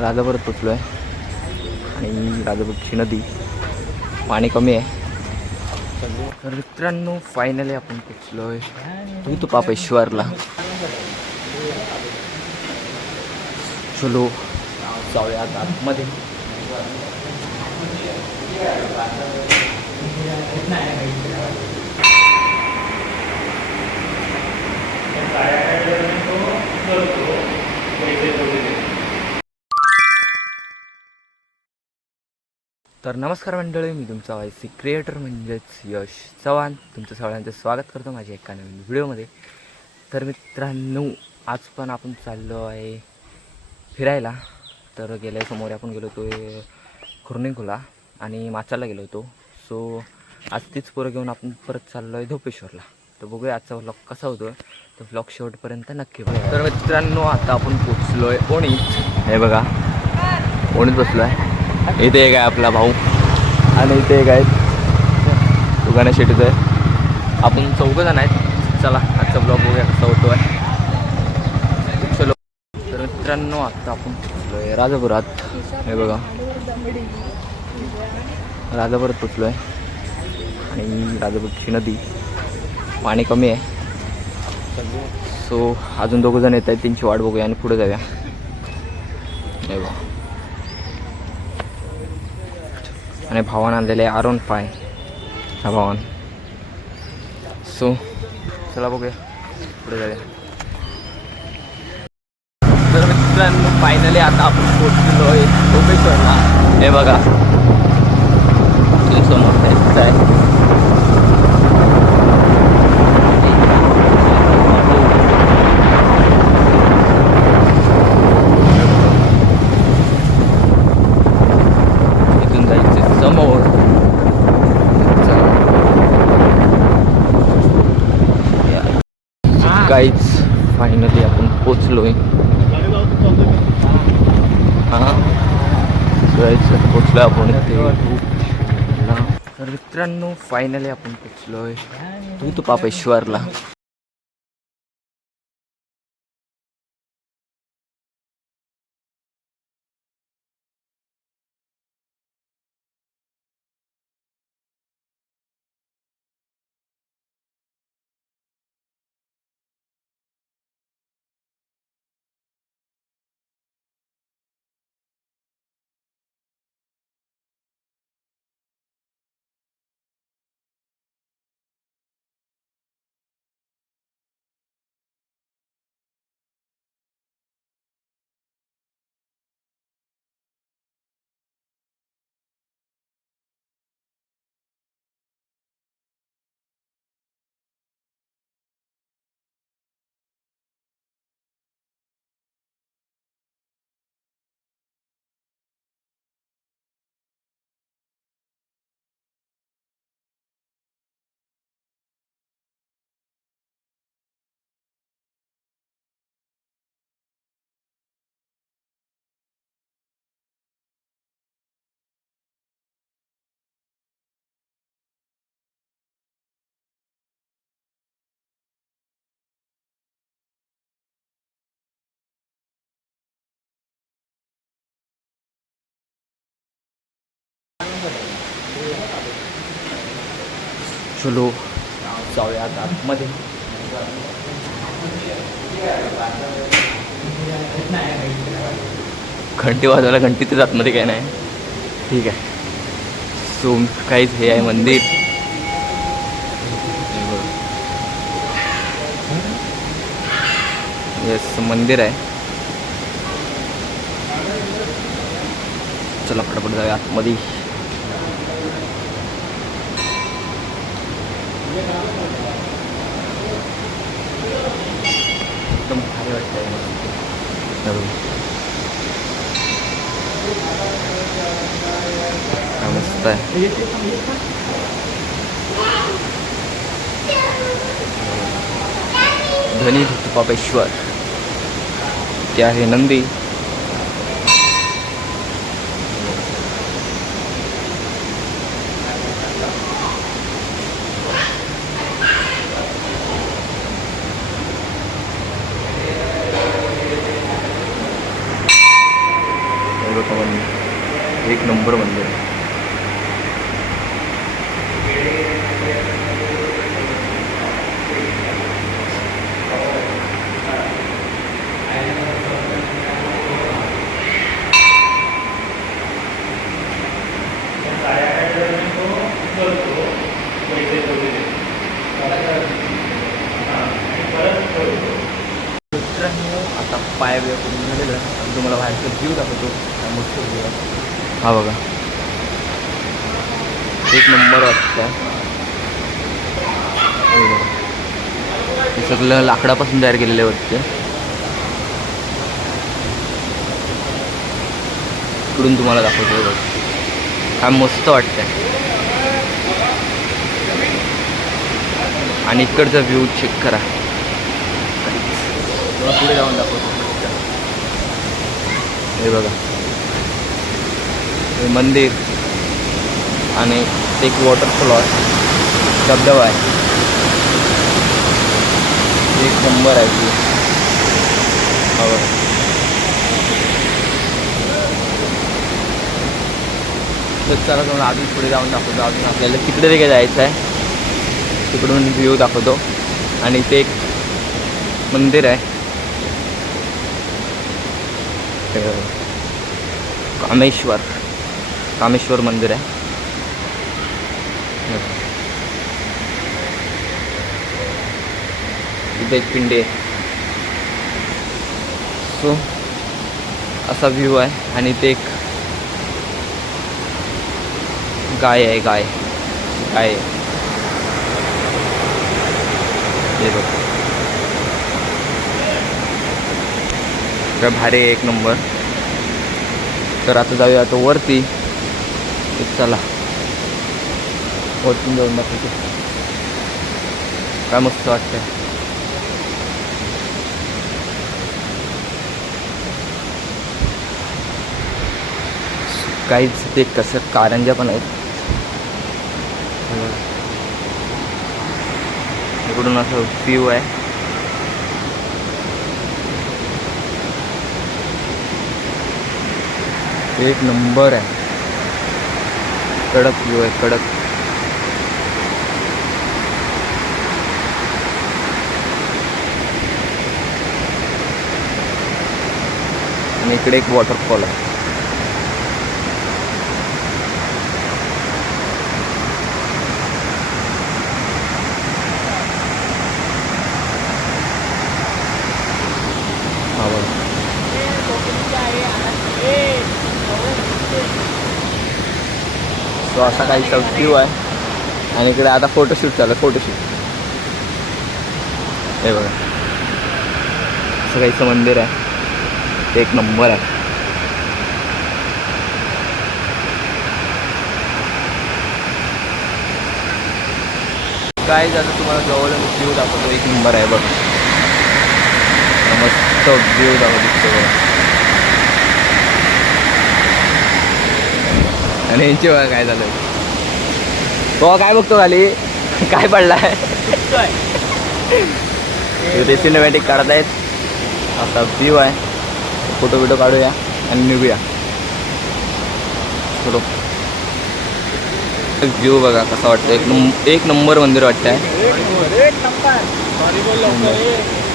राजापुरात पोचलो आहे आणि राजापूरची नदी पाणी कमी आहे. तर मित्रांनो फायनली आपण पोचलो आहे तू पापेश्वरला. चलो जाऊया आतमध्ये. तर नमस्कार मंडळी, मी तुमचा वायसी क्रिएटर म्हणजेच यश चव्हाण. तुमचं सगळ्यांचं स्वागत करतो माझ्या एका नवीन व्हिडिओमध्ये. तर मित्रांनो आज पण आपण चाललो आहे फिरायला. तर गेल्या समोर आपण गेलो होतो खुर्निंगोला आणि माचाला गेलो होतो. सो आज तीच पोरं घेऊन आपण परत चाललो आहे धोपेश्वरला. तर बघूया आजचा व्लॉग कसा होतो. तर व्लॉग शेवटपर्यंत नक्की बघा. तर मित्रांनो आता आपण पोचलो आहे ओणीत. हे बघा ओणीत बसलो आहे. इथे एक आहे आपला भाऊ आणि इथे एक आहेत तो गणेश शेट्टीचं आहे. आपण 4 जण आहेत. चला आजचा ब्लॉग बघूया कसा होतो आहे. चलो. तर मित्रांनो आत्ता आपण पोचलो आहे राजापुरात. हे बघा राजापुरात पोचलो आहे आणि राजापूरची नदी पाणी कमी आहे. सो अजून 2 जण येत आहेत. त्यांची वाट बघूया आणि पुढे जाऊया. हे बघा आणि भावान आणलेले आहे R15 हा भावान. सो चला बघूया पुढे जाऊया. तर मित्रांनो फायनली आता आपण पोहोचलो आहे धोपेश्वरला. हे बघा समोर आहे. काहीच फायनली आपण पोचलो आहे. हां पोचलो आपण ते. तर मित्रांनो फायनली आपण पोचलो आहे तू पापेश्वरला. चलो जाऊया आतमध्ये. घंटी वाजवायला घंटी तर आतमध्ये काय नाही. ठीक आहे. सो काहीच हे आहे मंदिर. येस मंदिर आहे. चला पटापट जाऊया आतमध्ये. एकदम भारी वाटतंय. मस्त आहे. धनी पापेश्वर ते आहे नंदी. हे बघा मंदिर, एक नंबर मंदिर आहे. मित्रांनो आता पाय बिया करून झालेलं आणि तुम्हाला बाहेरचा व्ह्यू दाखवतो. मस्त व्ह्यू आहे हा बघा, एक नंबर वाटतं. हे सगळं लाकडापासून तयार केलेले वाटते. इकडून तुम्हाला दाखवतो बघ, काय मस्त वाटतंय. आणि इकडचा व्ह्यू चेक करा. तुला पुढे जाऊन दाखवतो. हे बघा हे मंदिर आणि एक वॉटरफॉल आहे, धबधबा आहे. एक नंबर आहे व्ह्यू हा बघा. तर चला तुम्हाला अजून पुढे जाऊन दाखवतो. अजून आपल्याला तिकडे देखील जायचं आहे, तिकडून व्ह्यू दाखवतो. आणि इथे एक मंदिर आहे, कामेश्वर मंदिर आहे. इथे एक पिंडी आहे. सो असा व्ह्यू आहे. आणि इथे एक गाय आहे, गाय हे बघ, काय भारी आहे, एक नंबर. तर आता जाऊया आता वरती. चला वरतून जाऊन दाखवतो, काय मस्त वाटतंय. काहीच ते कसं कारंजा पण आहेत. इकडून असं व्ह्यू आहे. एक नंबर आहे, कडक व्ह्यू आहे, कडक. आणि इकडे एक वॉटरफॉल आहे. हा बघा, सो असा काहीसा व्ह्यू आहे. आणि इकडे आता फोटोशूट चालू आहे, फोटोशूट. हे बघा असं काहीचं मंदिर आहे, एक नंबर आहे. काय झालं तुम्हाला जवळ व्ह्यू दाखवतो, एक नंबर आहे बघ, मस्त व्ह्यू दाखवतो. आणि यांची बघा काय झालं, तो काय बघतो खाली, काय पडलाय. ते सिनेमॅटिक काढतायत. असा व्ह्यू आहे. फोटो बिटो काढूया आणि निघूया. चलो व्ह्यू बघा कसा वाटतं, एक नंबर मंदिर वाटतं आहे.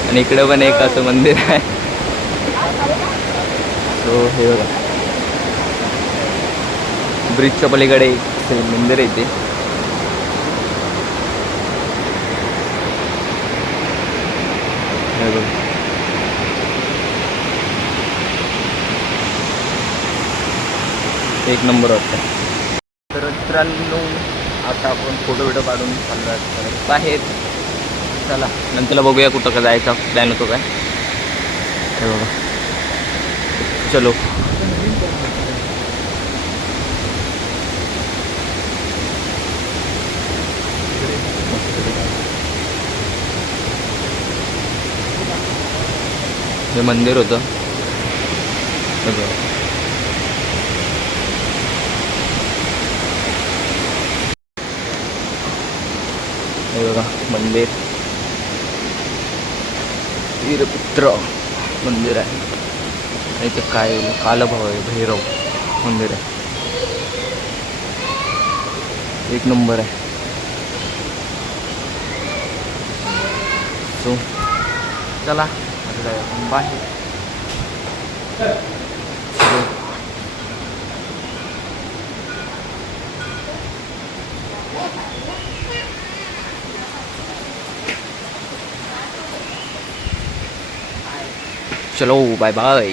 आणि इकडे पण एक असं मंदिर आहे. सो हे बघा ब्रिजच्या पलीकडे मंदिर आहे ते. एक नंबर वाटतं. तर मित्रांनो आता आपण फोटो बिटो काढून चाललो बाहेर. चला नंतरला बघूया कुठं का जायचा प्लॅन होतो काय. हे बघा चलो. हे मंदिर होतं. हे बघा मंदिर, वीरपुत्र मंदिर आहे. आणि ते काय कालभव आहे, भैरव मंदिर आहे, एक नंबर आहे. सो चला आता जाऊया आपण बाहेर. चलो बाय बाय.